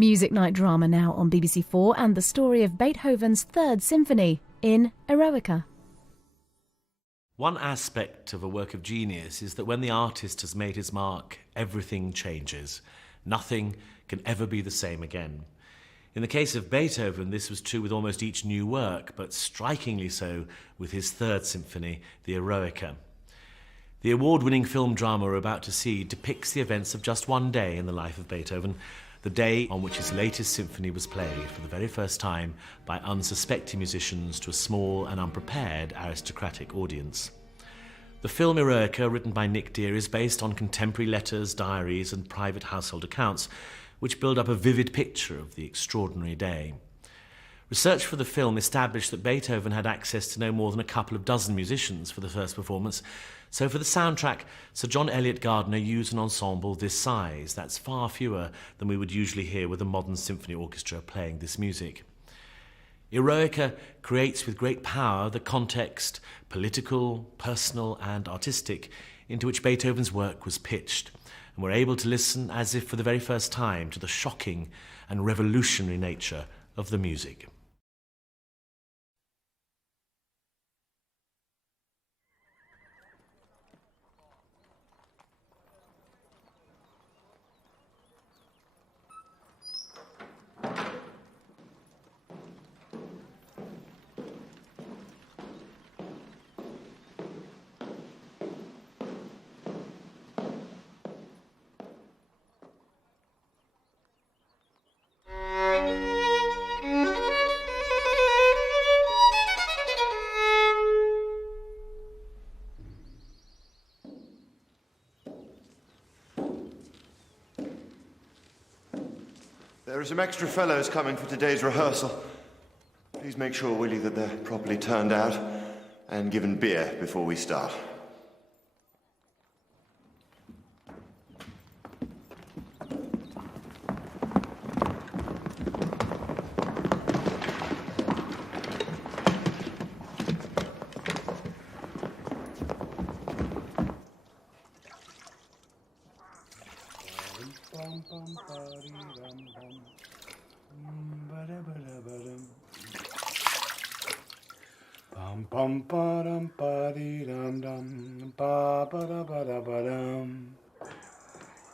Music Night Drama now on BBC Four, and the story of Beethoven's Third Symphony in Eroica. One aspect of a work of genius is that when the artist has made his mark, everything changes. Nothing can ever be the same again. In the case of Beethoven, this was true with almost each new work, but strikingly so with his Third Symphony, the Eroica. The award-winning film drama we're about to see depicts the events of just one day in the life of Beethoven, the day on which his latest symphony was played for the very first time by unsuspecting musicians to a small and unprepared aristocratic audience. The film Eroica, written by Nick Dear, is based on contemporary letters, diaries and private household accounts, which build up a vivid picture of the extraordinary day. Research for the film established that Beethoven had access to no more than a couple of dozen musicians for the first performance, so for the soundtrack, Sir John Eliot Gardiner used an ensemble this size. That's far fewer than we would usually hear with a modern symphony orchestra playing this music. Eroica creates with great power the context, political, personal and artistic, into which Beethoven's work was pitched, and we're able to listen as if for the very first time to the shocking and revolutionary nature of the music. There are some extra fellows coming for today's rehearsal. Please make sure, Willie, that they're properly turned out and given beer before we start.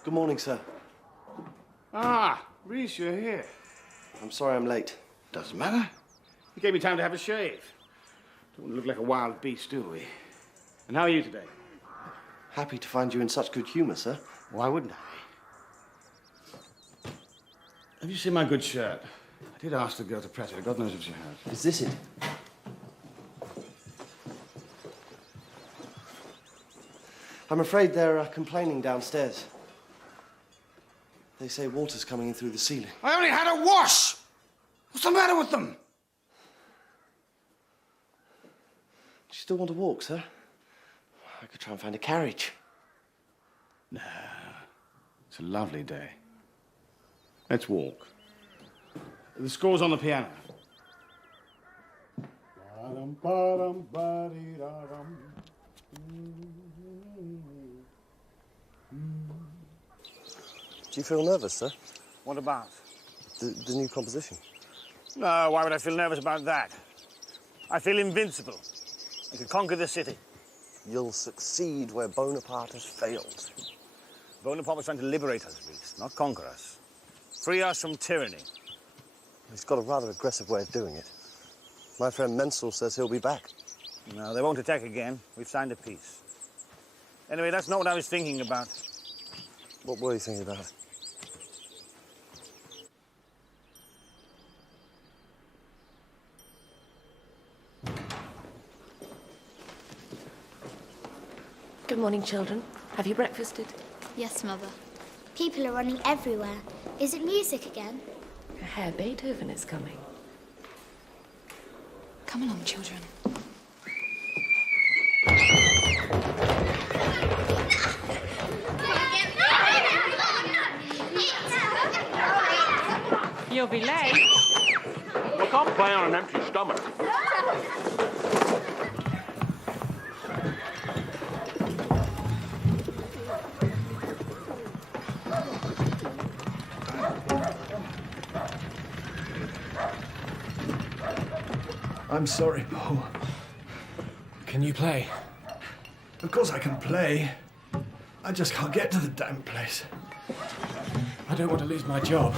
Good morning, sir. Ah, Reese, you're here. I'm sorry I'm late. Doesn't matter. You gave me time to have a shave. Don't want to look like a wild beast, do we? And how are you today? Happy to find you in such good humor, sir. Why wouldn't I? Have you seen my good shirt? I did ask the girl to press it. God knows if she has. Is this it? I'm afraid they're complaining downstairs. They say water's coming in through the ceiling. I only had a wash! What's the matter with them? Do you still want to walk, sir? I could try and find a carriage. No. It's a lovely day. Let's walk. The score's on the piano. Do you feel nervous, sir? What about? The new composition. No, why would I feel nervous about that? I feel invincible. I could conquer the city. You'll succeed where Bonaparte has failed. Bonaparte was trying to liberate us, Reese, not conquer us. Free us from tyranny. He's got a rather aggressive way of doing it. My friend Menzel says he'll be back. No, they won't attack again. We've signed a peace. Anyway, that's not what I was thinking about. What were you thinking about? Good morning, children. Have you breakfasted? Yes, Mother. People are running everywhere. Is it music again? Herr Beethoven is coming. Come along, children. You'll be late. We can't play on an empty stomach. I'm sorry, Paul. Can you play? Of course I can play. I just can't get to the damn place. I don't want to lose my job.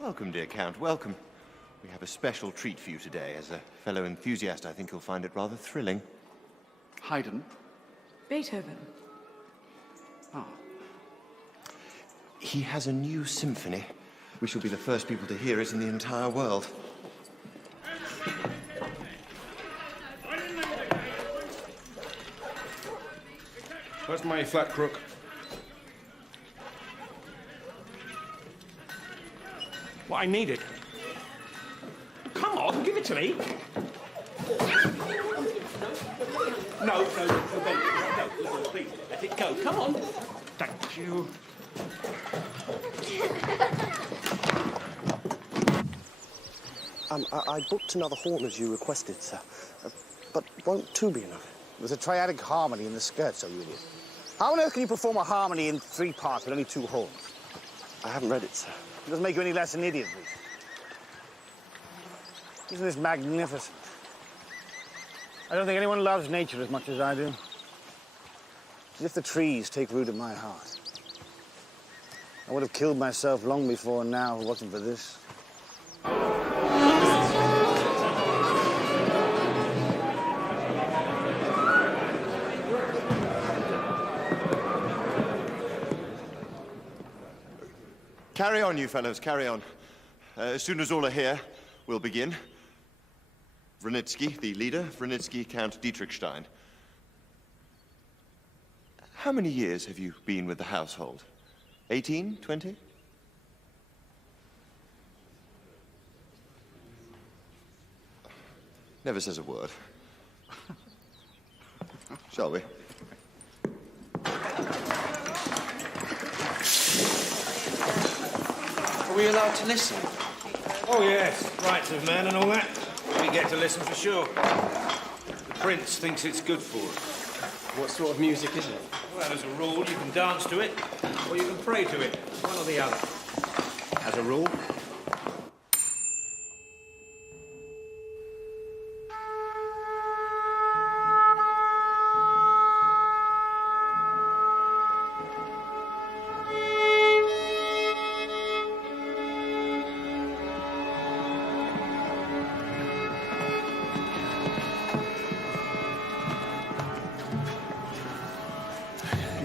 Welcome, dear Count, welcome. We have a special treat for you today. As a fellow enthusiast, I think you'll find it rather thrilling. Haydn? Beethoven. Ah. He has a new symphony. We shall be the first people to hear it in the entire world. Where's my flat crook? Well, I need it. Come on, give it to me. No, please, let it go. Come on. Thank you. I booked another horn as you requested, sir. But won't two be enough? There's a triadic harmony in the scherzo, you idiot. How on earth can you perform a harmony in 3 parts with only 2 horns? I haven't read it, sir. It doesn't make you any less an idiot, Bruce. Isn't this magnificent? I don't think anyone loves nature as much as I do. As if the trees take root in my heart. I would have killed myself long before now if it wasn't for this. Carry on, you fellows, carry on. As soon as all are here, we'll begin. Wranitzky, the leader, Wranitzky, Count Dietrichstein. How many years have you been with the household? 18, 20? Never says a word. Shall we? Are we allowed to listen? Oh, yes. Rights of man and all that. We get to listen for sure. The prince thinks it's good for us. What sort of music is it? Well, as a rule, you can dance to it, or you can pray to it. One or the other. As a rule.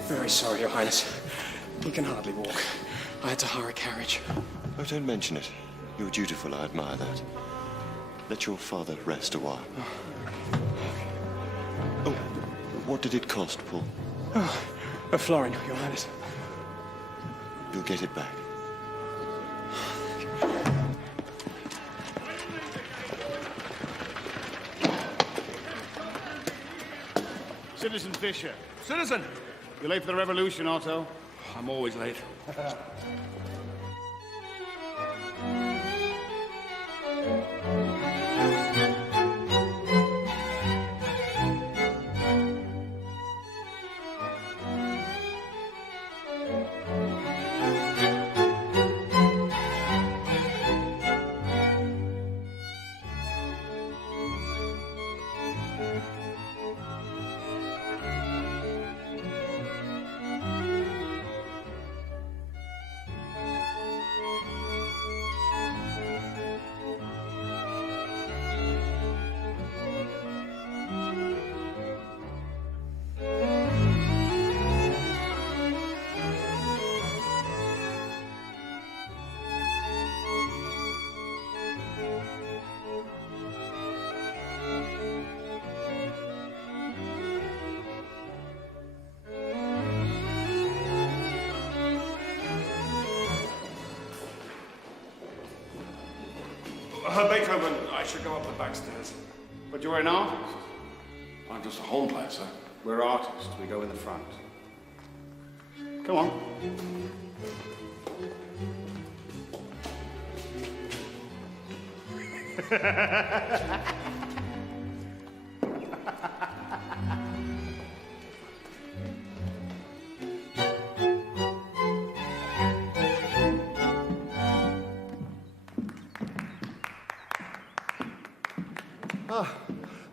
Very sorry, Your Highness. He can hardly walk. I had to hire a carriage. Oh, don't mention it. You're dutiful, I admire that. Let your father rest a while. Oh, what did it cost, Paul? Oh, a florin, Your Highness. You'll get it back. Citizen Fisher. Citizen! You're late for the revolution, Otto. I'm always late. Beethoven, I should go up the back stairs. But you're an artist. I'm just a home player, sir. We're artists. We go in the front. Come on.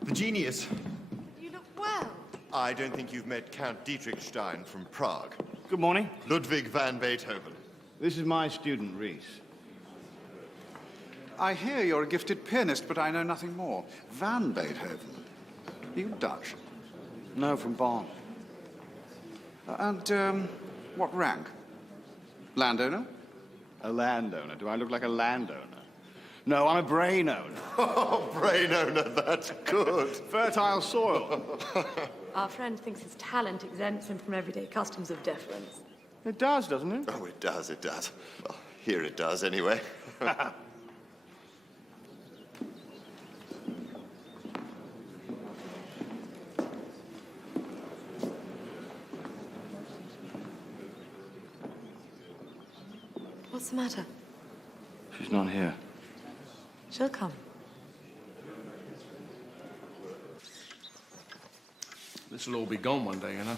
The genius. You look well. I don't think you've met Count Dietrichstein from Prague. Good morning. Ludwig van Beethoven. This is my student, Reese. I hear you're a gifted pianist, but I know nothing more. Van Beethoven. Are you Dutch? No, from Bonn. And what rank? Landowner? A landowner. Do I look like a landowner? No, I'm a brain owner. Oh, brain owner, that's good. Fertile soil. Our friend thinks his talent exempts him from everyday customs of deference. It does, doesn't it? Oh, it does, it does. Well, here it does, anyway. What's the matter? She's not here. She'll come. This'll all be gone one day, you know.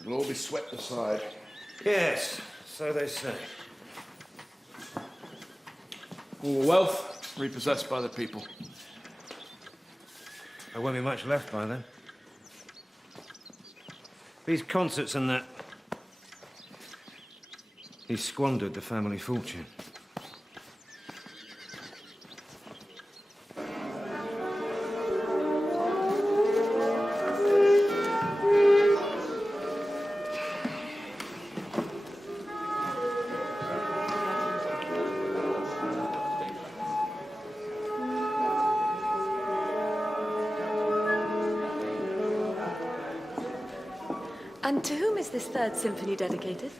It'll all be swept aside. Yes, so they say. All the wealth repossessed by the people. There won't be much left by then. These concerts and that. He squandered the family fortune. And to whom is this third symphony dedicated?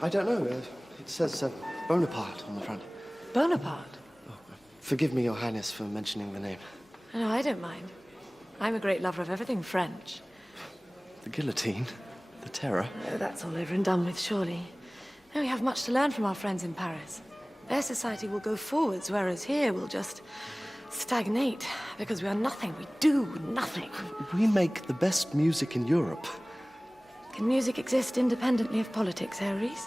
I don't know. It says Bonaparte on the front. Bonaparte? Forgive me, Your Highness, for mentioning the name. No, I don't mind. I'm a great lover of everything French. The guillotine, the terror. Oh, that's all over and done with, surely. No, we have much to learn from our friends in Paris. Their society will go forwards, whereas here we'll just stagnate, because we are nothing. We do nothing. We make the best music in Europe. Can music exist independently of politics, Reese?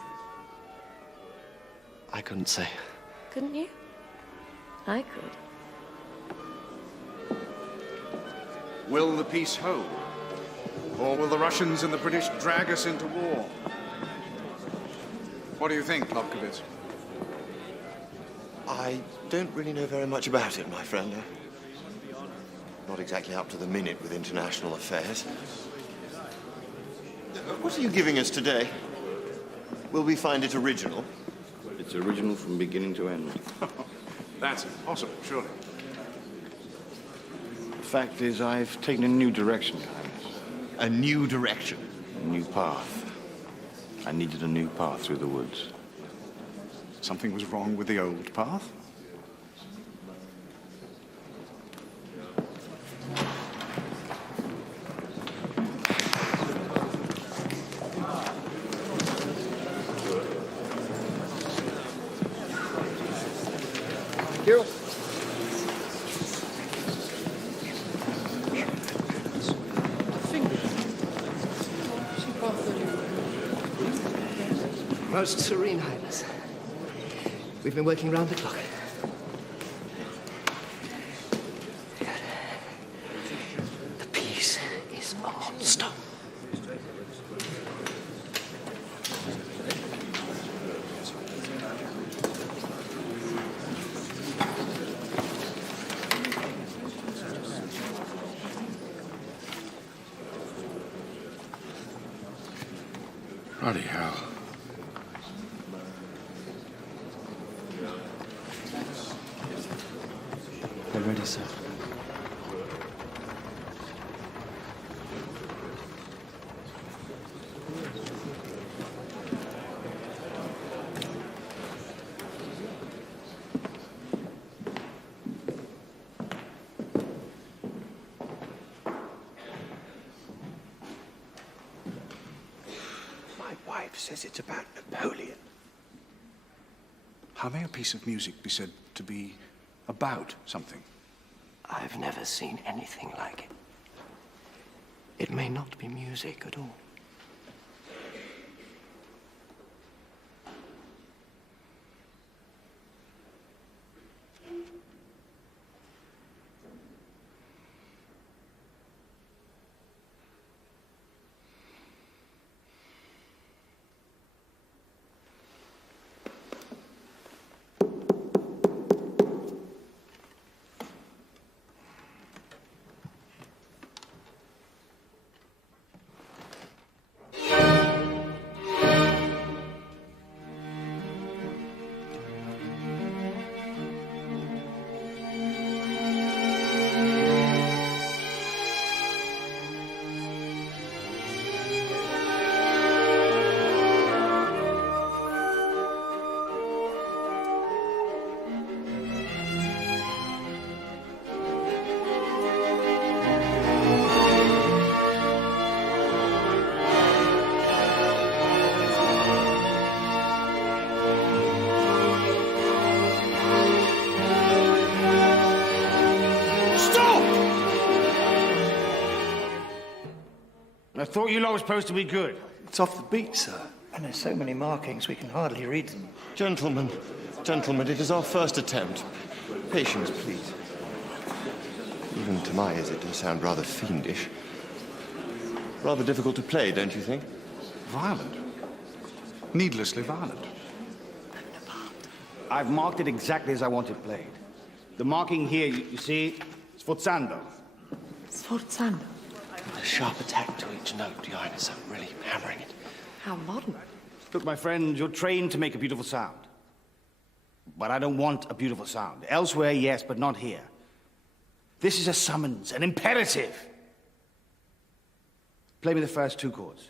I couldn't say. Couldn't you? I could. Will the peace hold? Or will the Russians and the British drag us into war? What do you think, Lobkowitz? I don't really know very much about it, my friend. Not exactly up to the minute with international affairs. What are you giving us today? Will we find it original? It's original from beginning to end. That's impossible, surely. The fact is, I've taken a new direction, Your Highness. A new direction? A new path. I needed a new path through the woods. Something was wrong with the old path? Kirill. Most Serene Highness. We've been working round the clock. The piece is on. Stop. Bloody hell. We're ready, sir. 5 says it's about Napoleon. How may a piece of music be said to be about something? I've never seen anything like it. It may not be music at all. I thought you lot were supposed to be good. It's off the beat, sir. And there's so many markings, we can hardly read them. Gentlemen, it is our first attempt. Patience, please. Even to my ears, it does sound rather fiendish. Rather difficult to play, don't you think? Violent. Needlessly violent. I've marked it exactly as I want it played. The marking here, you see, sforzando. Sforzando. A sharp attack to each note, Your Highness. I'm really hammering it. How modern. Look, my friend, you're trained to make a beautiful sound. But I don't want a beautiful sound. Elsewhere, yes, but not here. This is a summons, an imperative. Play me the first 2 chords.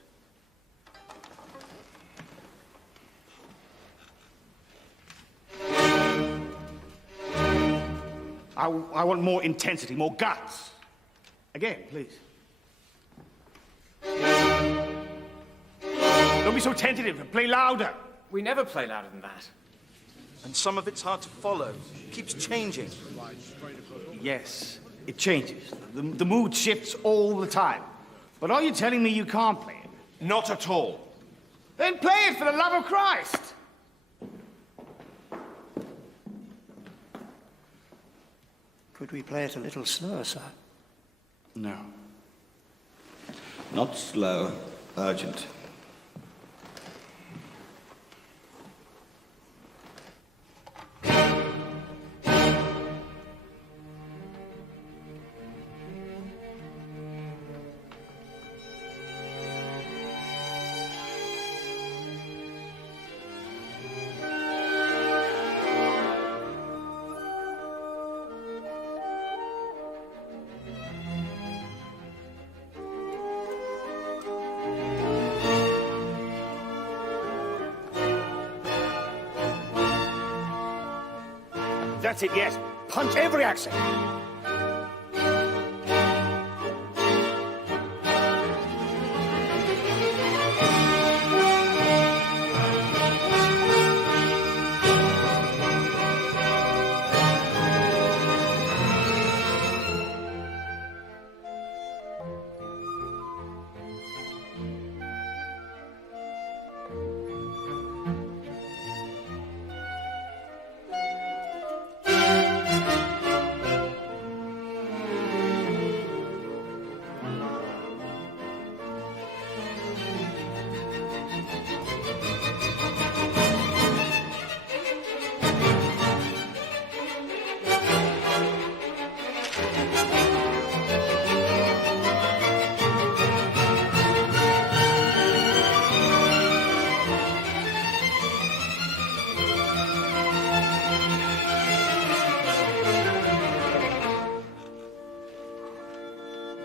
I want more intensity, more guts. Again, please. Don't be so tentative. Play louder. We never play louder than that. And some of it's hard to follow. It keeps changing. Yes, it changes. The mood shifts all the time. But are you telling me you can't play it? Not at all. Then play it for the love of Christ! Could we play it a little slower, sir? No. Not slow, urgent. That's it, yes. Punch every accent.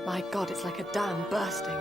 My God, it's like a dam bursting.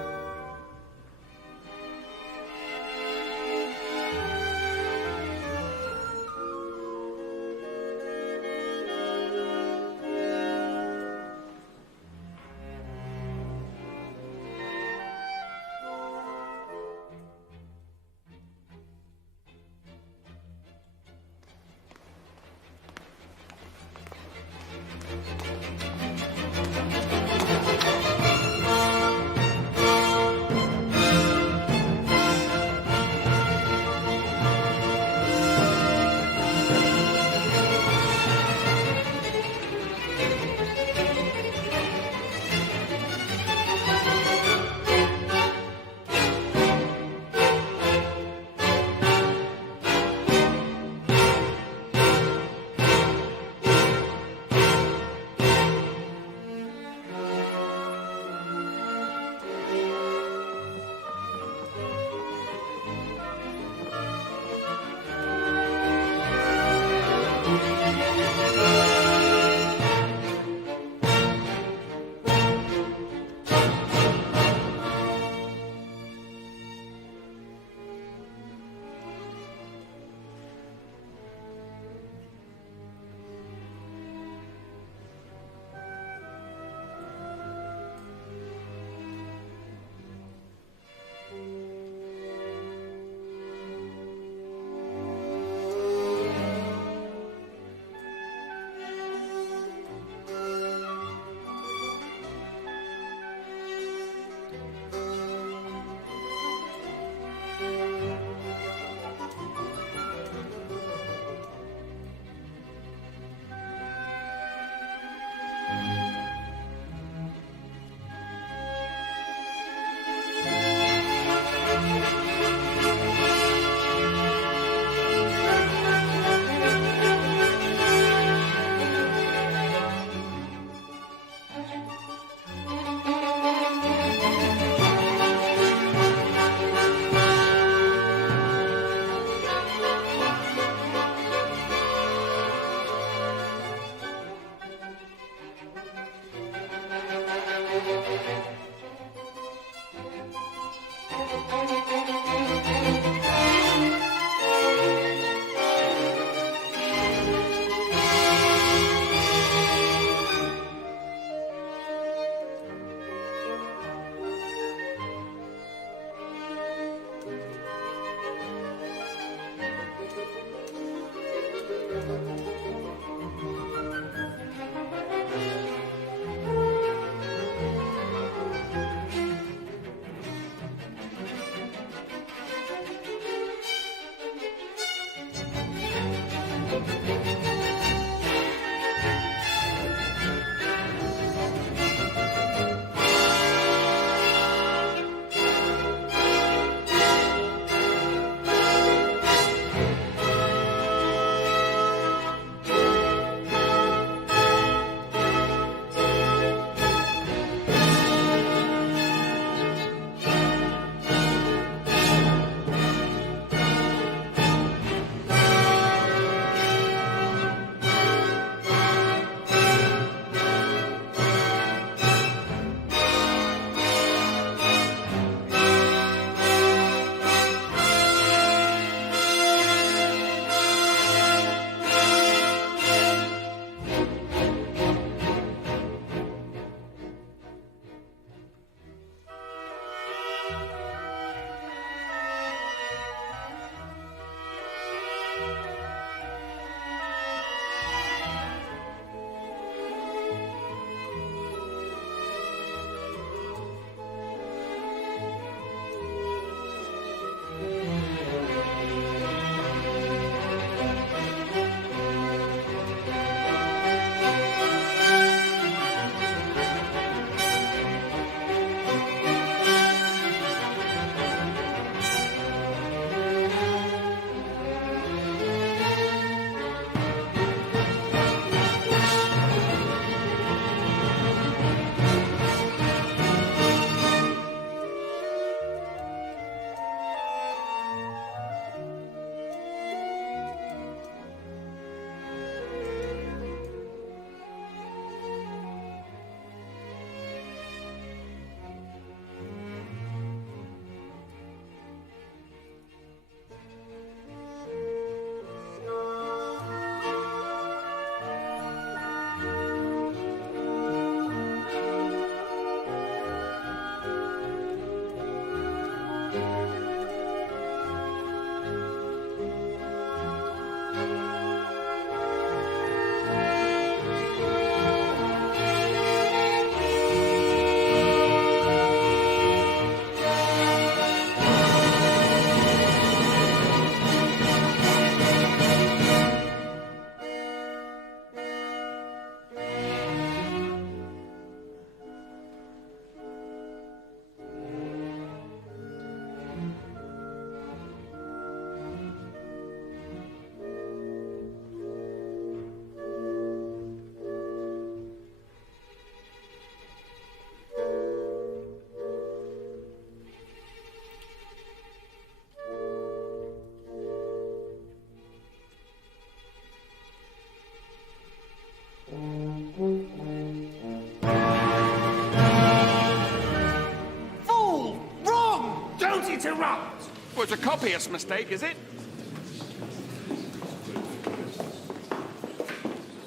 interrupt! Well, it's a copyist's mistake, is it?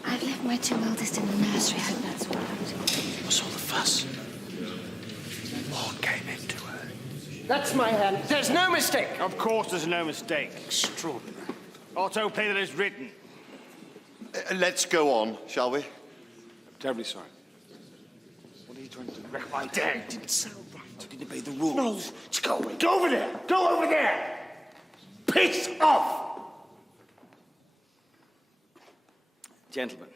I've left my two eldest in the nursery. I hope that's all right. What's all the fuss? What came into her? That's my hand. There's no mistake. Of course there's no mistake. Extraordinary. Auto play that is written. Let's go on, shall we? I'm terribly sorry. What are you trying to do? Wreck my day. It didn't sound right. You didn't obey the rules. No, just go away. Go over there. Go over there. Peace off. Gentlemen.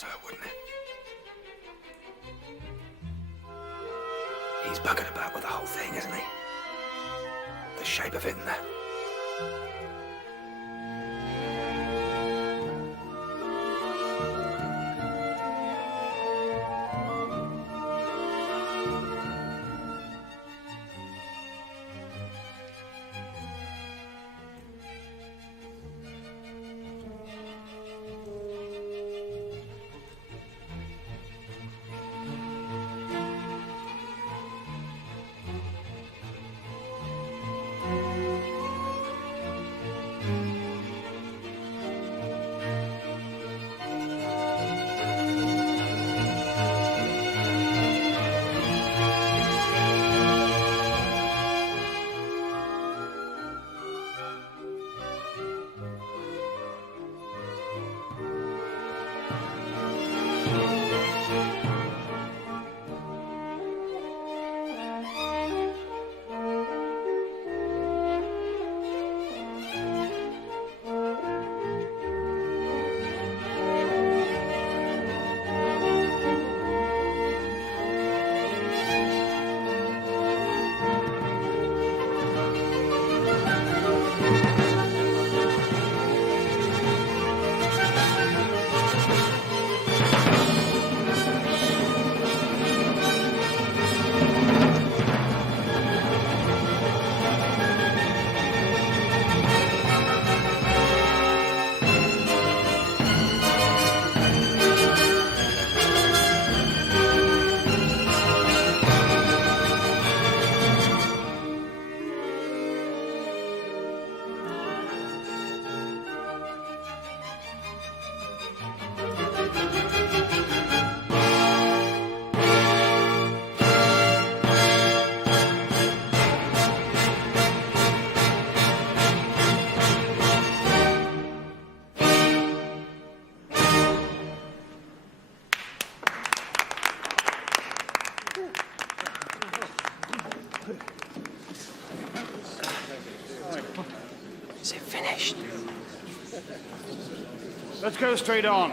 so, wouldn't it? He's buggered about with the whole thing, isn't he? The shape of it and that. Is it finished? Let's go straight on.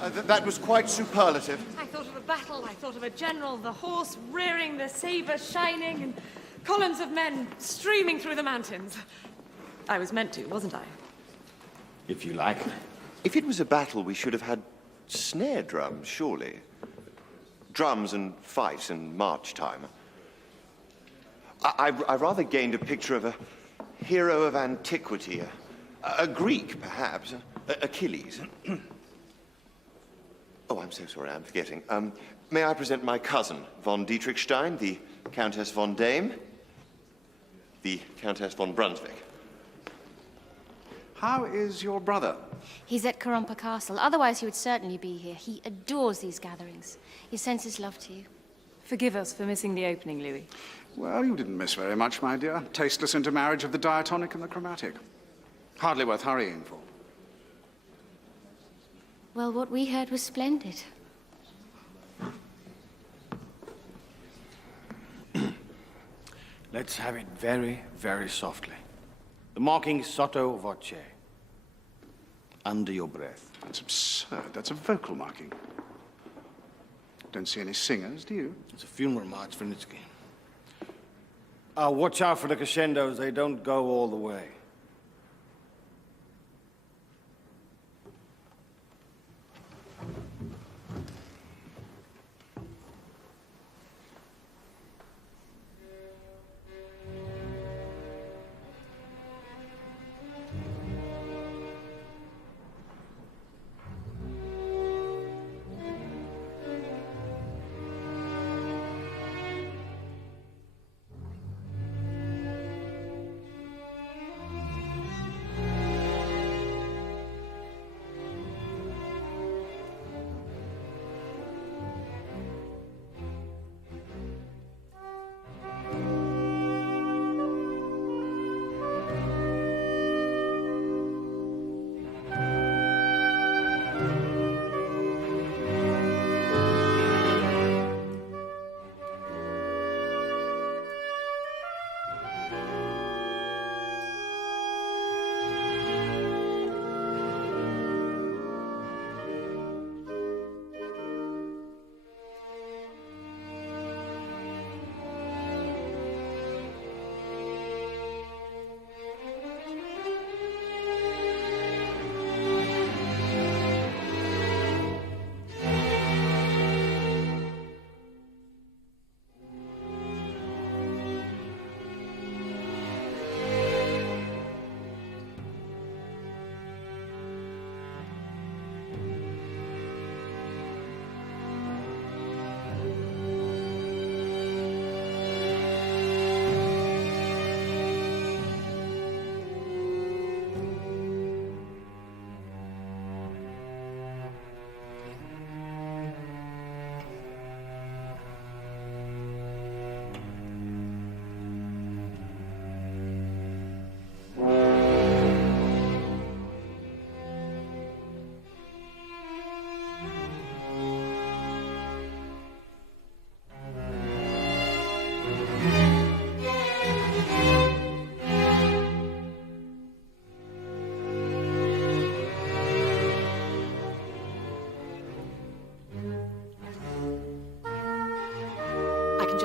That was quite superlative. I thought of a battle, I thought of a general, the horse rearing, the saber shining, and columns of men streaming through the mountains. I was meant to, wasn't I? If you like. If it was a battle, we should have had snare drums, surely. Drums and fifes and march time. I rather gained a picture of a hero of antiquity, a Greek, perhaps, Achilles. Oh, I'm so sorry, I'm forgetting. May I present my cousin, von Dietrichstein, the Countess von Dame, the Countess von Brunswick. How is your brother? He's at Corumpa Castle. Otherwise, he would certainly be here. He adores these gatherings. He sends his love to you. Forgive us for missing the opening, Louis. Well, you didn't miss very much, my dear. Tasteless intermarriage of the diatonic and the chromatic. Hardly worth hurrying for. Well, what we heard was splendid. Let's have it very, very softly. The mocking sotto voce. Under your breath. That's absurd. That's a vocal marking. Don't see any singers, do you? It's a funeral march for Nitsky. Watch out for the crescendos. They don't go all the way.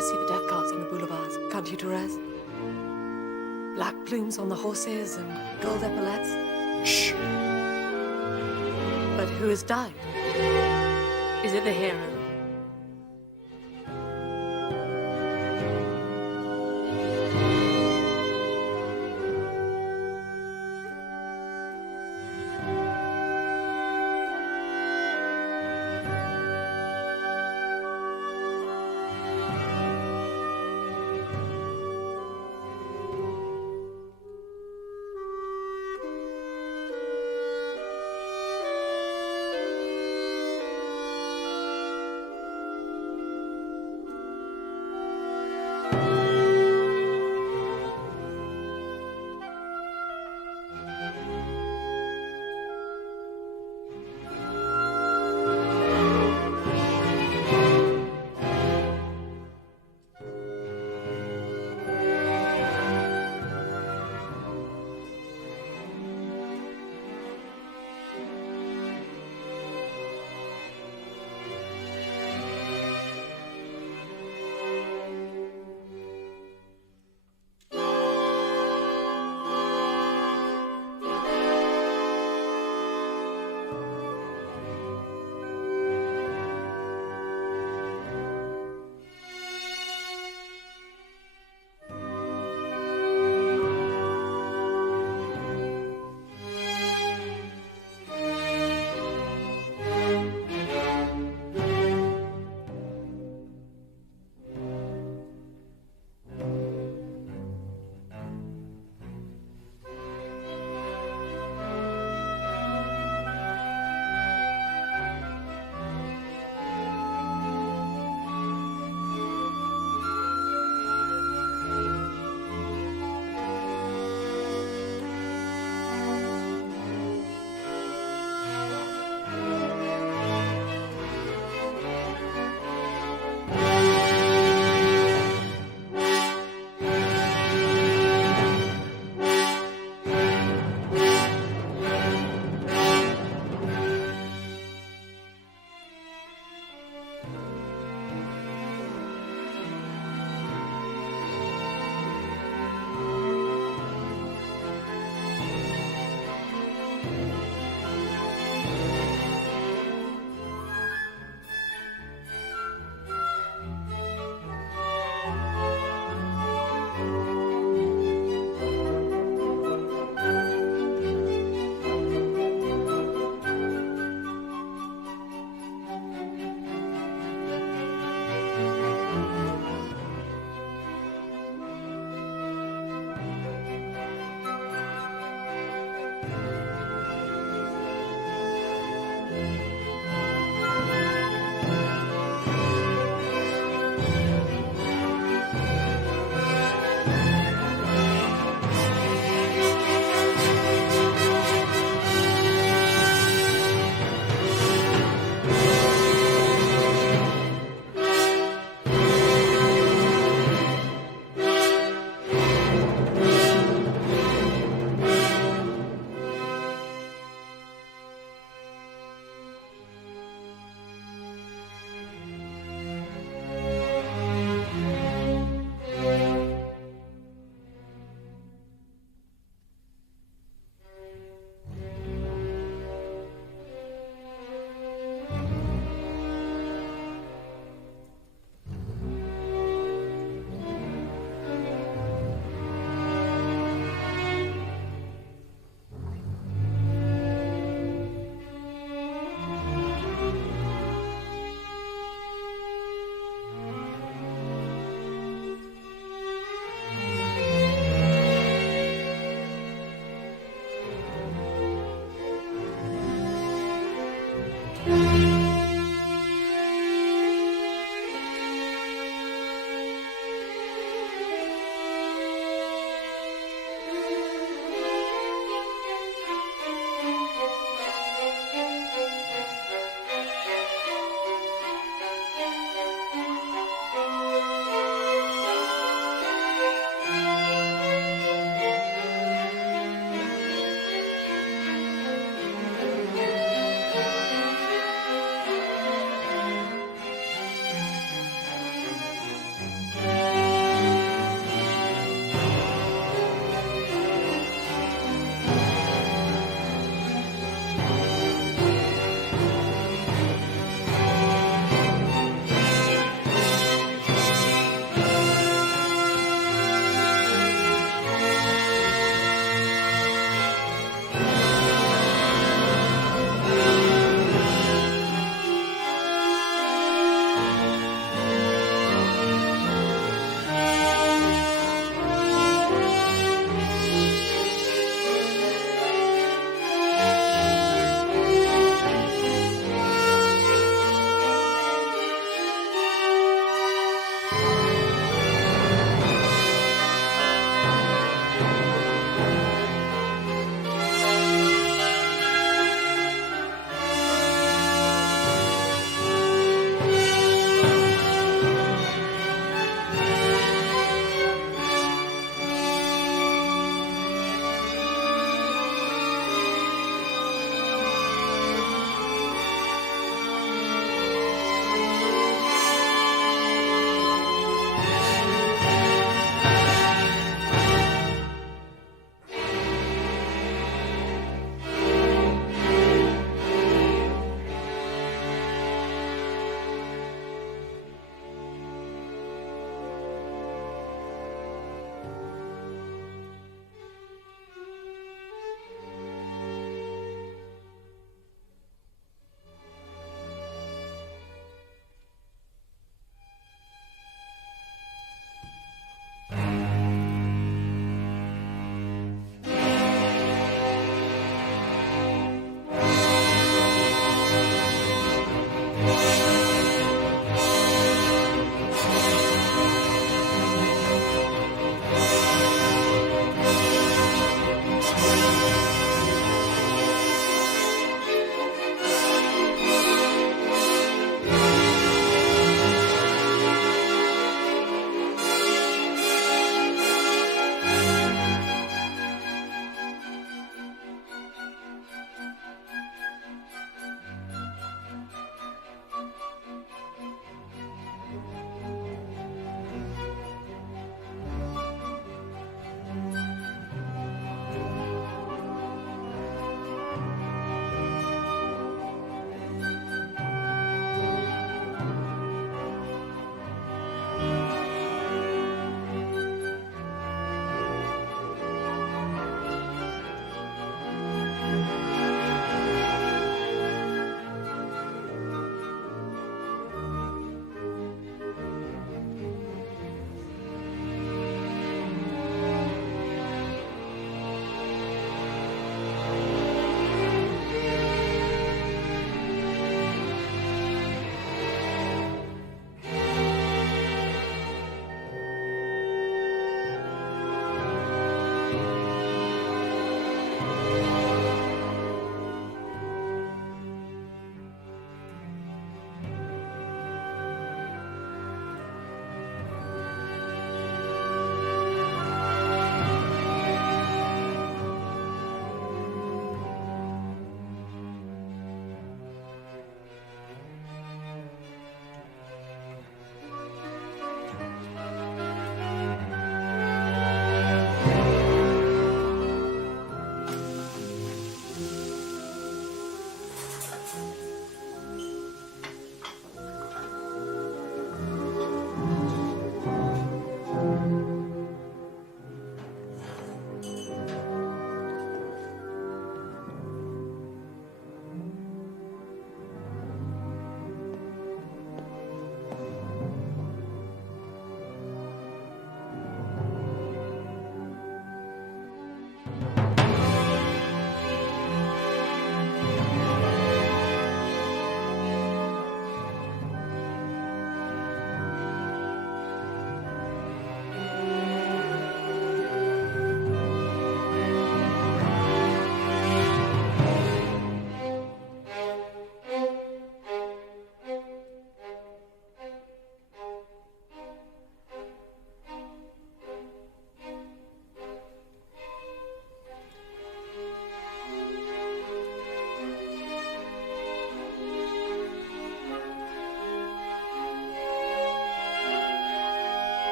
See the death carts on the boulevards, can't you, Therese? Black plumes on the horses and gold epaulettes. Shh. But who has died? Is it the hero?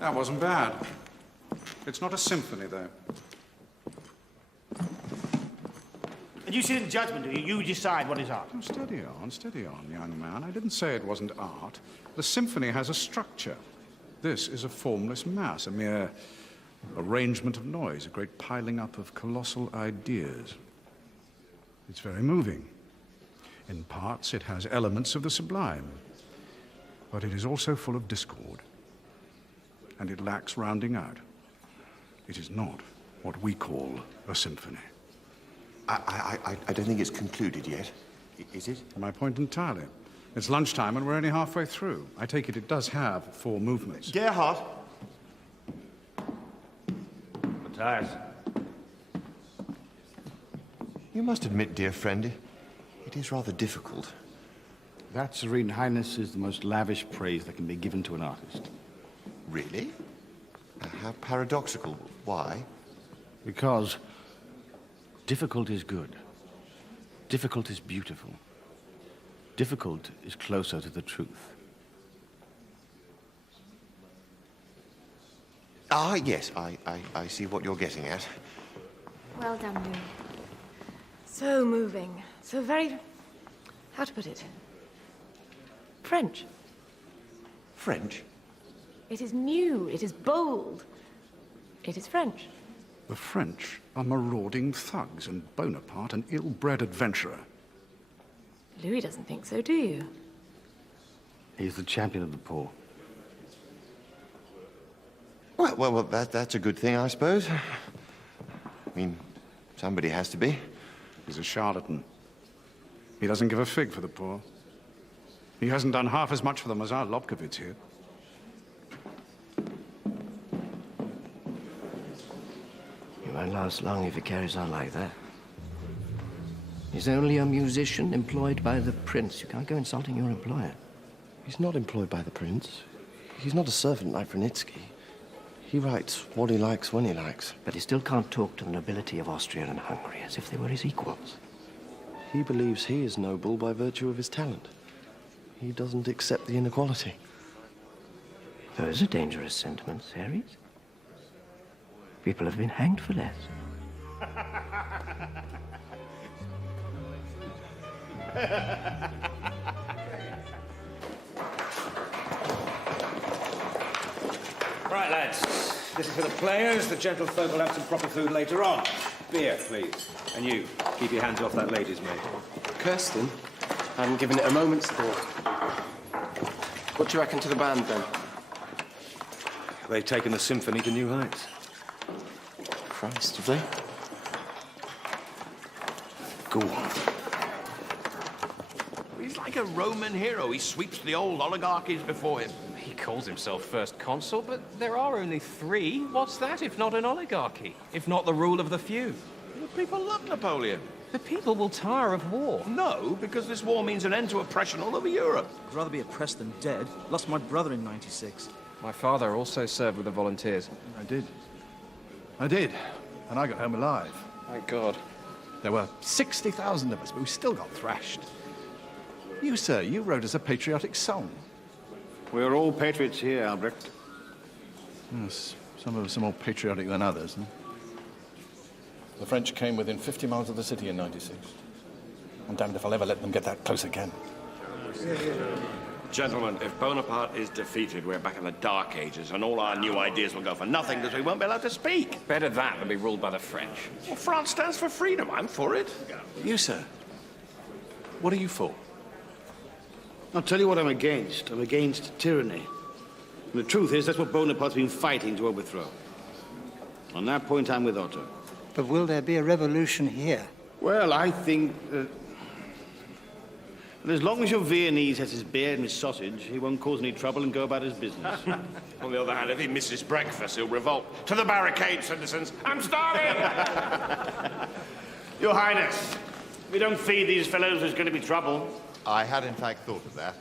That wasn't bad. It's not a symphony, though. And you sit in judgment, do you? You decide what is art. Oh, steady on, young man. I didn't say it wasn't art. The symphony has a structure. This is a formless mass, a mere arrangement of noise, a great piling up of colossal ideas. It's very moving. In parts, it has elements of the sublime. But it is also full of discord. And it lacks rounding out. It is not what we call a symphony. I don't think it's concluded yet. Is it? My point entirely. It's lunchtime and we're only halfway through. I take it does have 4 movements. Gerhard! Matthias. You must admit, dear friend, it is rather difficult. That, Serene Highness, is the most lavish praise that can be given to an artist. Really? How paradoxical. Why? Because difficult is good. Difficult is beautiful. Difficult is closer to the truth. Ah, yes, I see what you're getting at. Well done, Louis. So moving. So very... how to put it? French. French? It is new. It is bold. It is French. The French are marauding thugs and Bonaparte an ill-bred adventurer. Louis doesn't think so, do you? He's the champion of the poor. Well, that's a good thing, I suppose. I mean, somebody has to be. He's a charlatan. He doesn't give a fig for the poor. He hasn't done half as much for them as our Lobkowitz here. He won't last long if he carries on like that. He's only a musician employed by the prince. You can't go insulting your employer. He's not employed by the prince. He's not a servant like Vronitsky. He writes what he likes when he likes. But he still can't talk to the nobility of Austria and Hungary as if they were his equals. He believes he is noble by virtue of his talent. He doesn't accept the inequality. Those are dangerous sentiments, Aries. People have been hanged for less. Right, lads. This is for the players. The gentlefolk will have some proper food later on. Beer, please. And you, keep your hands off that lady's maid. Kirsten? I haven't given it a moment's thought. What do you reckon to the band, then? They've taken the symphony to new heights. Christ, have they? Go on. He's like a Roman hero. He sweeps the old oligarchies before him. He calls himself first consul, but there are only 3. What's that if not an oligarchy? If not the rule of the few? The people love Napoleon. The people will tire of war. No, because this war means an end to oppression all over Europe. I'd rather be oppressed than dead. Lost my brother in '96. My father also served with the volunteers. I did. And I got home alive. Thank God. There were 60,000 of us, but we still got thrashed. You, sir, you wrote us a patriotic song. We're all patriots here, Albrecht. Yes, some of us are more patriotic than others. Huh? The French came within 50 miles of the city in '96. I'm damned if I'll ever let them get that close again. Gentlemen, if Bonaparte is defeated, we're back in the Dark Ages, and all our new ideas will go for nothing because we won't be allowed to speak. Better that than be ruled by the French. Well, France stands for freedom. I'm for it. You, sir, what are you for? I'll tell you what I'm against. I'm against tyranny. And the truth is, that's what Bonaparte's been fighting to overthrow. On that point, I'm with Otto. But will there be a revolution here? Well, I think that as long as your Viennese has his beer and his sausage, he won't cause any trouble and go about his business. On the other hand, if he misses breakfast, he'll revolt. To the barricade, citizens! I'm starving! Your Highness, if we don't feed these fellows, there's going to be trouble. I had, in fact, thought of that.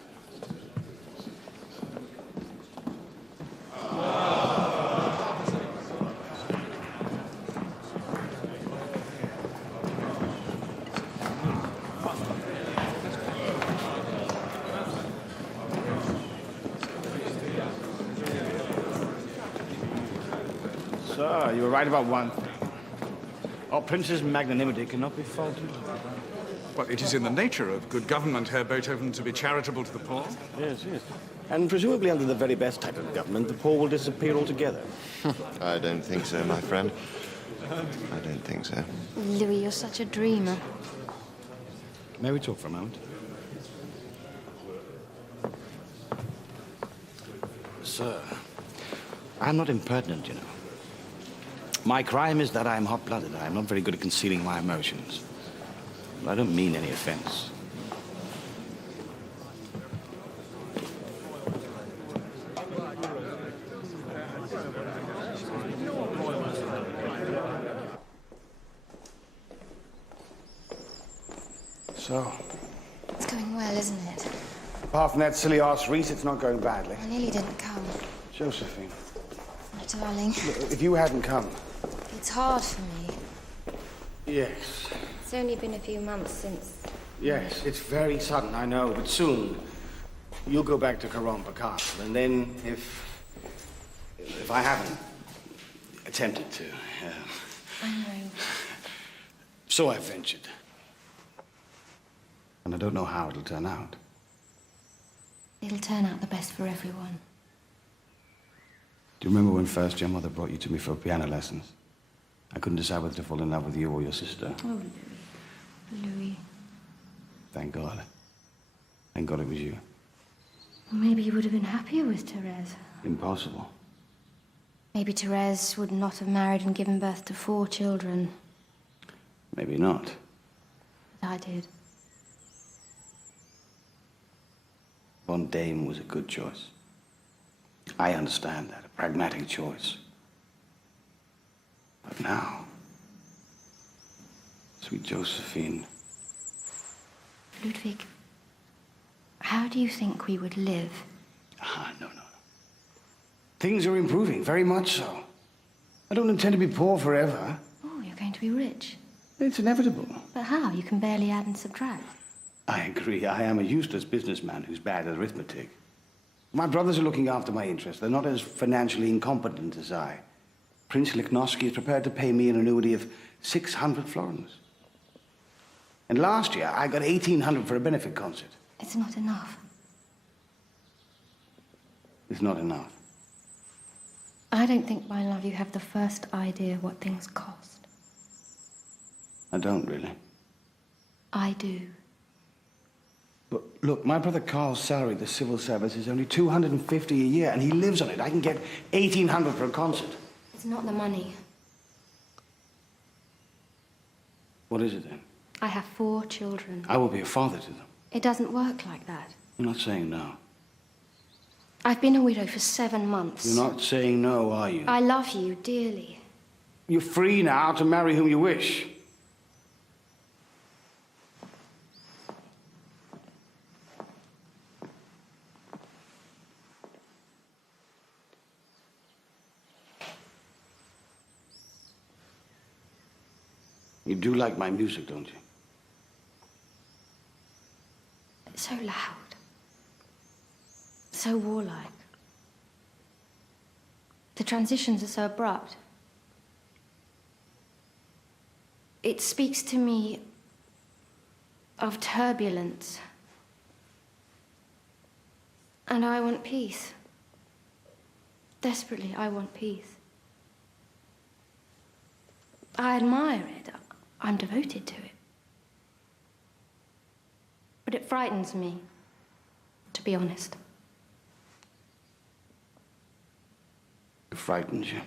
Sir, you were right about one thing. Our prince's magnanimity cannot be faulted. Well, it is in the nature of good government, Herr Beethoven, to be charitable to the poor. Yes, yes. And presumably under the very best type of government, the poor will disappear altogether. I don't think so, my friend. I don't think so. Louis, you're such a dreamer. May we talk for a moment? Sir, I'm not impertinent, you know. My crime is that I'm hot-blooded. I'm not very good at concealing my emotions. But I don't mean any offense. So, It's going well, isn't it? apart from that silly arse Reese, it's not going badly. I nearly didn't come. Josephine, My darling. look, if you hadn't come... It's hard for me. Yes, It's only been a few months since. yes, it's very sudden, I know, but soon you'll go back to Carompa Castle, and then if I haven't attempted to, I know. so I've ventured. And I don't know how it'll turn out. It'll turn out the best for everyone. Do you remember when first your mother brought you to me for piano lessons? I couldn't decide whether to fall in love with you or your sister. Oh, Louis. Thank God. Thank God it was you. Well, maybe you would have been happier with Therese. Impossible. Maybe Therese would not have married and given birth to 4 children. Maybe not. But I did. Von Dame was a good choice. I understand that, a pragmatic choice. But now, sweet Josephine, Ludwig, how do you think we would live? No. Things are improving, very much so. I don't intend to be poor forever. Oh, you're going to be rich. It's inevitable. But how? You can barely add and subtract. I agree. I am a useless businessman who's bad at arithmetic. My brothers are looking after my interests. They're not as financially incompetent as I. Prince Lichnowsky is prepared to pay me an annuity of 600 florins. And last year, I got 1,800 for a benefit concert. It's not enough. It's not enough. I don't think, my love, you have the first idea what things cost. I don't really. I do. But look, my brother Carl's salary at the civil service is only 250 a year, and he lives on it. I can get 1,800 for a concert. It's not the money. What is it then? I have 4 children. I will be a father to them. It doesn't work like that. I'm not saying no. I've been a widow for 7 months. You're not saying no, are you? I love you dearly. You're free now to marry whom you wish. You do like my music, don't you? It's so loud. So warlike. The transitions are so abrupt. It speaks to me of turbulence. And I want peace. Desperately, I want peace. I admire it. I'm devoted to it. But it frightens me, to be honest. It frightens you.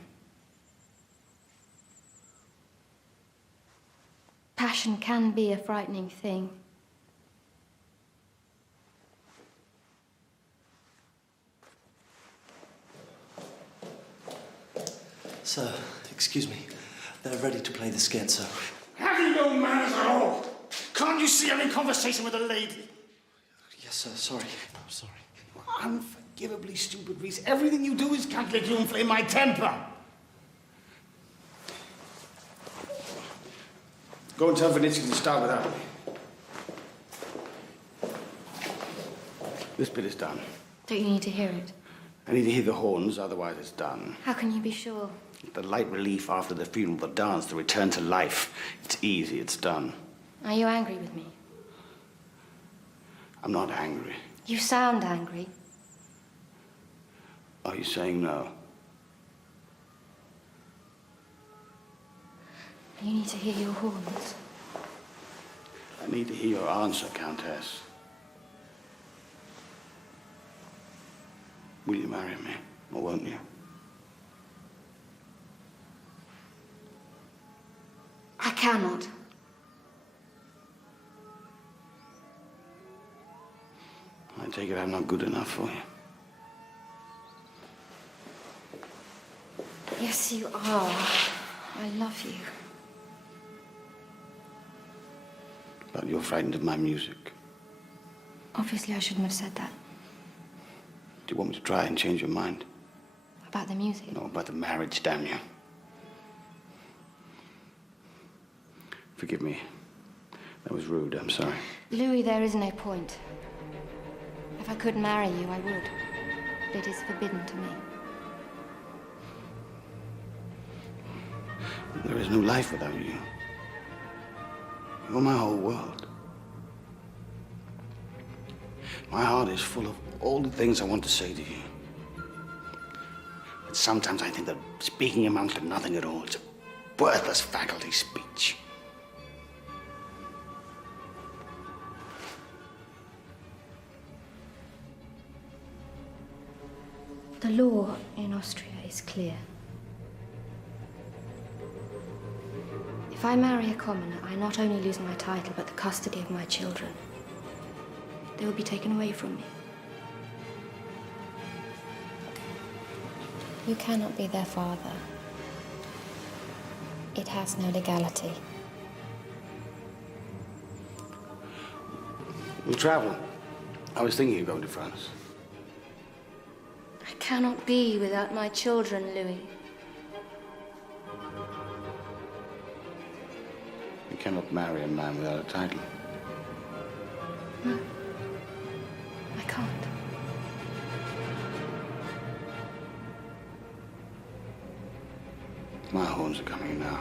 Passion can be a frightening thing. Sir, excuse me. They're ready to play the scherzo. Have you no manners at all? Can't you see I'm in conversation with a lady? Yes, sir. Sorry. I'm sorry. Unforgivably stupid, Reese. Everything you do is calculated to inflame my temper. Go and tell Vinitsky to start without me. This bit is done. Don't you need to hear it? I need to hear the horns, otherwise it's done. How can you be sure? The light relief after the funeral, the dance, the return to life. It's easy, it's done. Are you angry with me? I'm not angry. You sound angry. Are you saying no? You need to hear your horns. I need to hear your answer, Countess. Will you marry me, or won't you? I cannot. I take it I'm not good enough for you. Yes, you are. I love you. But you're frightened of my music. Obviously, I shouldn't have said that. Do you want me to try and change your mind? About the music? No, about the marriage, damn you. Forgive me. That was rude, I'm sorry. Louis, there is no point. If I could marry you, I would. But it is forbidden to me. There is no life without you. You're my whole world. My heart is full of all the things I want to say to you. But sometimes I think that speaking amounts to nothing at all. It's a worthless faculty speech. The law in Austria is clear. If I marry a commoner, I not only lose my title, but the custody of my children. They will be taken away from me. You cannot be their father. It has no legality. We'll travel. I was thinking of going to France. I cannot be without my children, Louis. You cannot marry a man without a title. No, I can't. My horns are coming now.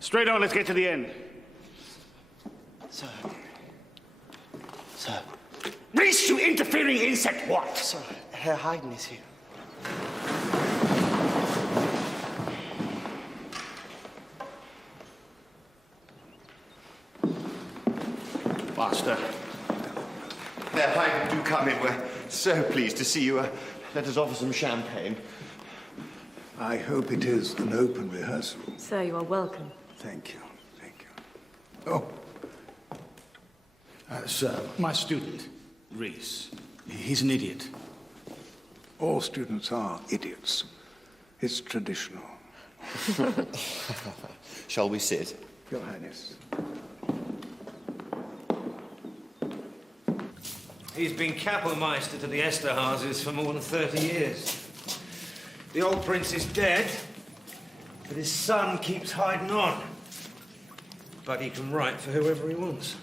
Straight on, let's get to the end. Sir. Sir. Beast, you interfering insect, what? Sir, Herr Haydn is here. Master. Herr Haydn, do come in. We're so pleased to see you. Let us offer some champagne. I hope it is an open rehearsal. Sir, you are welcome. Thank you. Oh. Sir, my student, Reese. He's an idiot. All students are idiots. It's traditional. Shall we sit? Your Highness. He's been Kapellmeister to the Esterházes for more than 30 years. The old prince is dead, but his son keeps hiding on. But he can write for whoever he wants.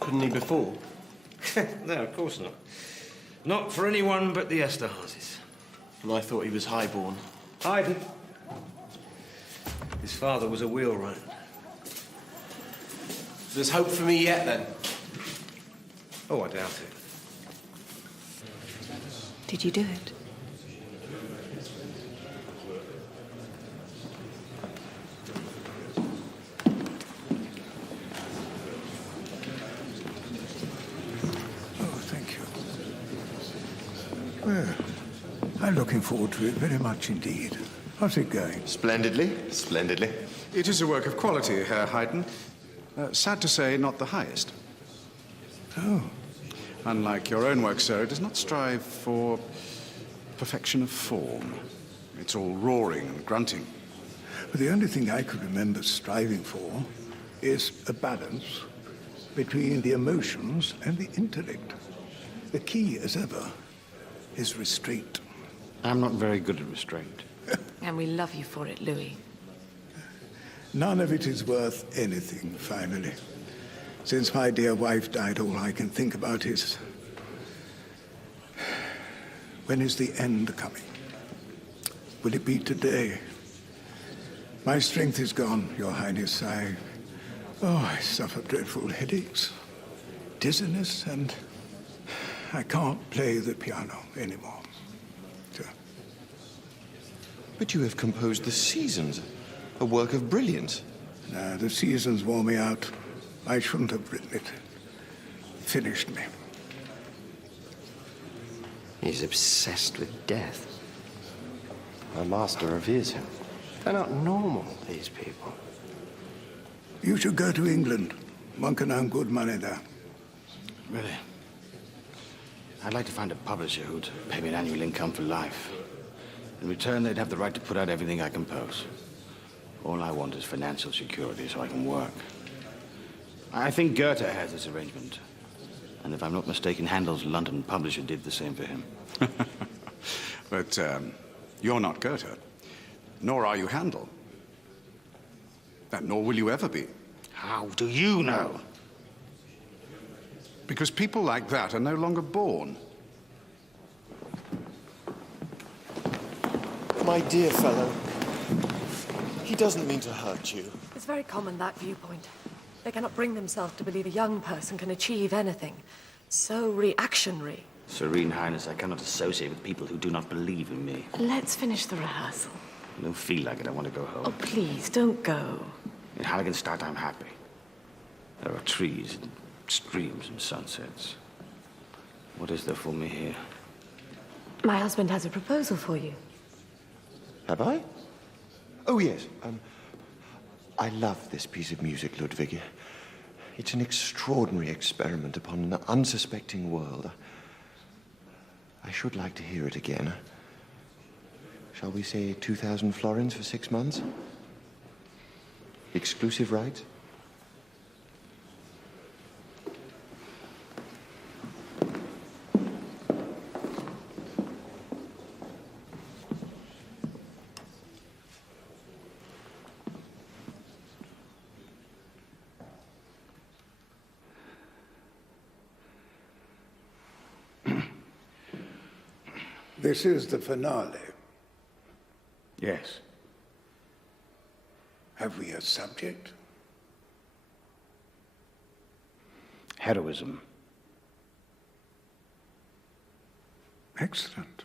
Couldn't he before? No, of course not. Not for anyone but the Esterházes. And I thought he was highborn. Hiding. His father was a wheelwright. There's hope for me yet, then? Oh, I doubt it. Did you do it? Well, I'm looking forward to it very much indeed. How's it going? Splendidly, splendidly. It is a work of quality, Herr Haydn. Sad to say, not the highest. Oh. Unlike your own work, sir, it does not strive for perfection of form. It's all roaring and grunting. But the only thing I could remember striving for is a balance between the emotions and the intellect. The key, as ever, is restraint. I'm not very good at restraint. And we love you for it, Louis. None of it is worth anything, finally. Since my dear wife died, all I can think about is... when is the end coming? Will it be today? My strength is gone, Your Highness. I suffer dreadful headaches, dizziness, and I can't play the piano anymore. So. But you have composed The Seasons, a work of brilliance. No, The Seasons wore me out. I shouldn't have written it. Finished me. He's obsessed with death. A master of his. They're not normal, these people. You should go to England. One can earn good money there. Really? I'd like to find a publisher who'd pay me an annual income for life. In return, they'd have the right to put out everything I compose. All I want is financial security so I can work. I think Goethe has this arrangement. And if I'm not mistaken, Handel's London publisher did the same for him. But you're not Goethe, nor are you Handel. Nor will you ever be. How do you know? Because people like that are no longer born. My dear fellow, he doesn't mean to hurt you. It's very common, that viewpoint. They cannot bring themselves to believe a young person can achieve anything. So reactionary. Serene Highness, I cannot associate with people who do not believe in me. Let's finish the rehearsal. I don't feel like it. I want to go home. Oh, please, don't go. In Halliganstadt, I'm happy. There are trees and streams and sunsets. What is there for me here? My husband has a proposal for you. Have I? Oh, yes. I love this piece of music, Ludwig. It's an extraordinary experiment upon an unsuspecting world. I should like to hear it again. Shall we say 2,000 florins for 6 months? Exclusive rights? This is the finale. Yes. Have we a subject? Heroism. Excellent.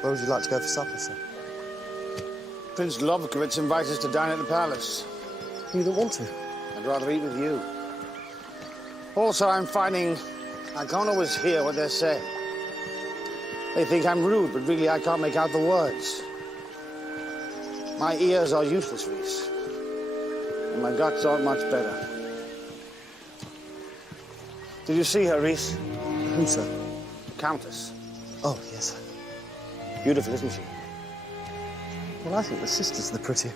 Where would you like to go for supper, sir? Prince Lovkowitz invited us to dine at the palace. You don't want to? I'd rather eat with you. Also, I'm finding I can't always hear what they're saying. They think I'm rude, but really I can't make out the words. My ears are useless, Reese. And my guts aren't much better. Did you see her, Reese? Who, sir? Countess. Oh, yes. Beautiful, isn't she? Well, I think the sister's the prettier.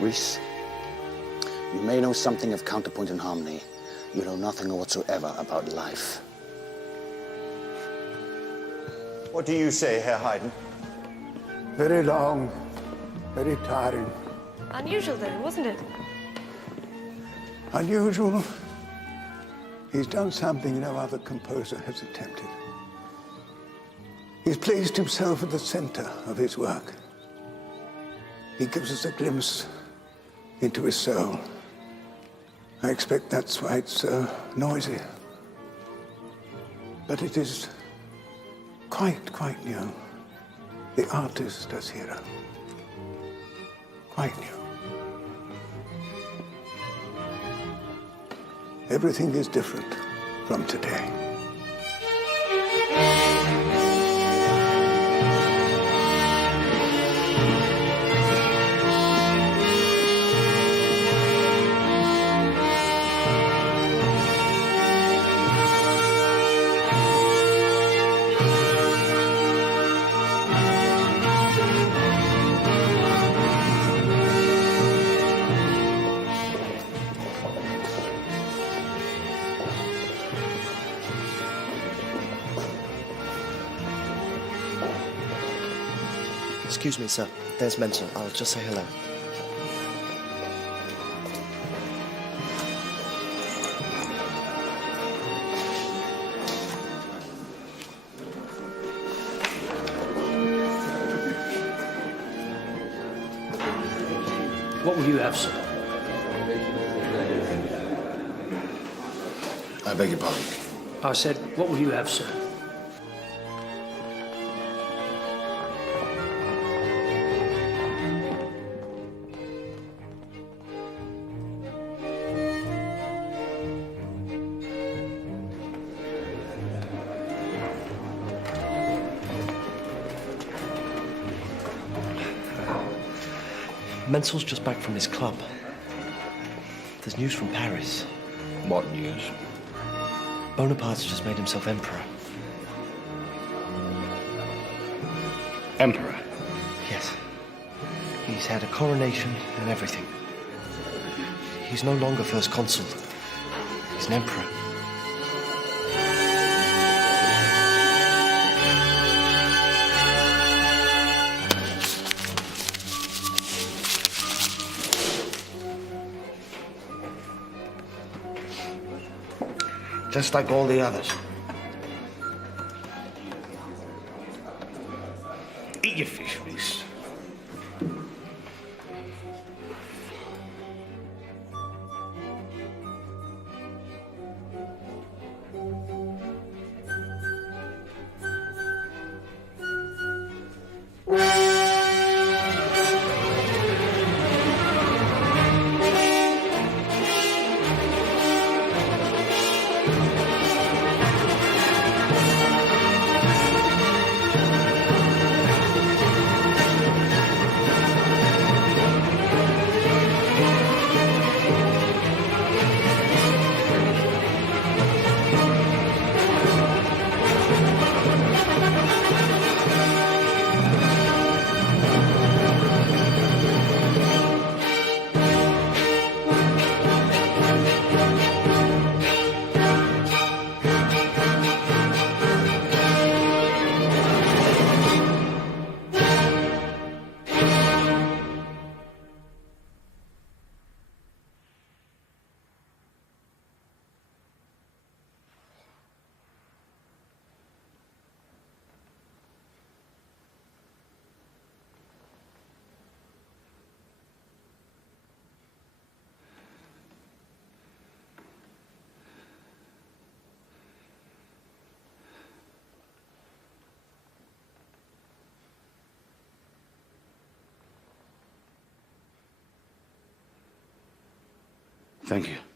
Reese, you may know something of counterpoint and harmony. You know nothing whatsoever about life. What do you say, Herr Haydn? Very long, very tiring. Unusual, though, wasn't it? Unusual. He's done something no other composer has attempted. He's placed himself at the center of his work. He gives us a glimpse into his soul. I expect that's why it's so noisy. But it is quite new. The artist as hero. Quite new. Everything is different from today. Excuse me, sir. There's Menzel. I'll just say hello. What will you have, sir? I beg your pardon. I said, what will you have, sir? Menzel's just back from his club. There's news from Paris. What news? Bonaparte's just made himself emperor. Emperor? Yes. He's had a coronation and everything. He's no longer first consul. He's an emperor. Just like all the others. Eat your fish, Reese. Thank you.